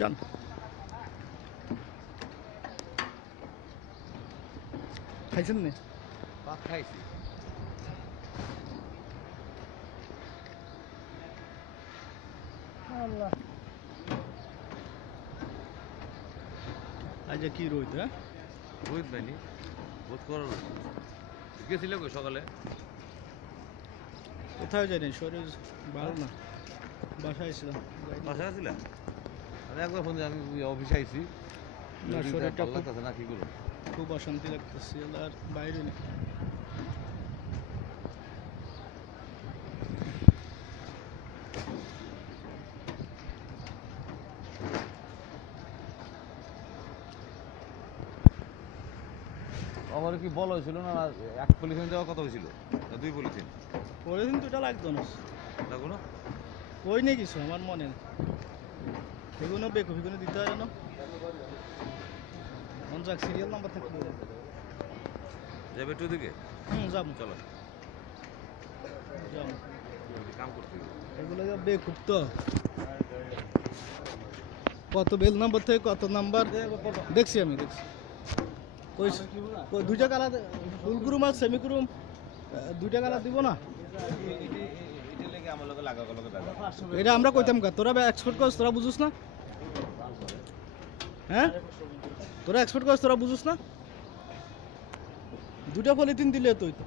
যান খাইছেন নি? ভাত খাইছি। আল্লাহ আজ কি রোদ হ্যাঁ রোহিত ভাইনি বোধ করো গেছিল কই সকালে? কোথায় যাই শরীর ভালো না বাসায় ছিলাম বাসায় ছিলাম? আমি একবার ফোন দিয়ে আমি অফিসে আইছি। না শরীরটা ভালো লাগতেছে না, কি করবো? খুব অশান্তি লাগতেছে আর বাইরে নেই আমার কি বল হয়েছিল না? এক পলিথিন দেওয়ার কথা হয়েছিল না দুই পলিথিন? পরের দুটা লাগতো না লাগবো না? কই নেই কিছু আমার মনে নেই এগুলো বেকুফিগুলো দিতে হয় না যাক সিরিয়াল নাম্বার থাকবে যাবে একটু দিকে? যাবো চলো যাবো কাম করতে হবে। এগুলো বেকুব তো কত বেল নাম্বার থেকে কত নাম্বার দেখছি আমি দেখছি কই কই দুইটা কালার ফুল গ্রুম আর সেমি গ্রুম দুইটা কালার দিব না এটা আমরা কইতাম কা তোরা এক্সপোর্ট করছ তোরা বুঝুস না হ্যাঁ তোরা এক্সপোর্ট করছ তোরা বুঝুস না দুটা পলিথিন দিলে তুই তো